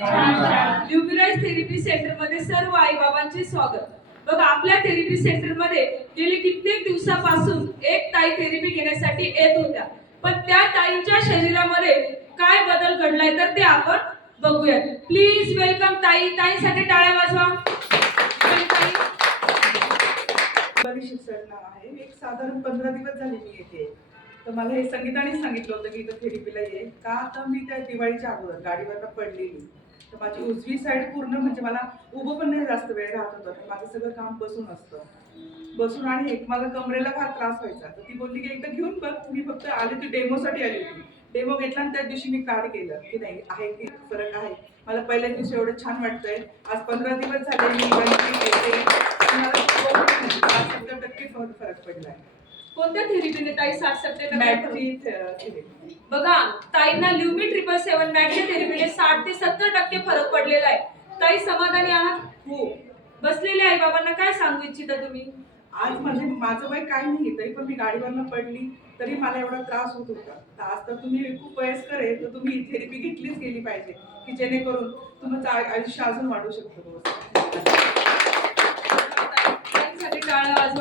ल्युमिराज therapy centre मध्ये सर्व आई बाबांचे स्वागत। बघा, आपल्या थेरपी सेंटर मध्ये गेली कित्येक दिवसापासून एक ताई थेरपी घेण्यासाठी येत होत्या, पण त्या ताईंच्या शरीरामध्ये काय बदल घडलाय तर ते आपण बघूया। प्लीज वेलकम ताई। ताईंसाठी टाळ्या वाजवा। सर नाव आहे। एक साधारण 15 दिवस झाले मी येते, तर मला हे संगीताने सांगितलं होतं की इथं थेरपीला ये का। तर मी त्या दिवाळीच्या अगोदर गाडीवरनं पडलेली, तर माझी उजवी साईड पूर्ण म्हणजे मला उभं पण नाही जास्त वेळ राहत होतं, तर माझं सगळं काम बसून असतं, बसून। आणि एक मला कमरेला फार त्रास व्हायचा, तर ती बोलली की एकदा घेऊन बघ। मी फक्त आले ती डेमोसाठी आली होती, डेमो घेतला आणि त्या दिवशी मी कार्ड केलं की नाही आहे की फरक आहे। मला पहिल्या दिवशी एवढं छान वाटतंय। आज 15 दिवस झाले मी येते, मला 60% फरक पडलाय। कोणत्या थेरपीने ताई 60% मॅटची थेरपी। बघा, ताईंना ल्युमी 777 मॅटच्या थेरपीने 60 ते 70% फरक पडलेला आहे। ताई समाधानी आहात? हो। बसलेल्या आई बाबांना काय सांगू इच्छिता तुम्ही? आज माझं वय काही नाही, तरी पण मी गाडीवरनं पडली तरी मला एवढा त्रास होत होता। तर आज तर तुम्ही खूप वयस्कर आहे, तर तुम्ही थेरपी घेतलीच गेली पाहिजे की जेणेकरून तुमचं आयुष्य अजून वाढू शकतं। ताईंसाठी टाळ्या वाजवा।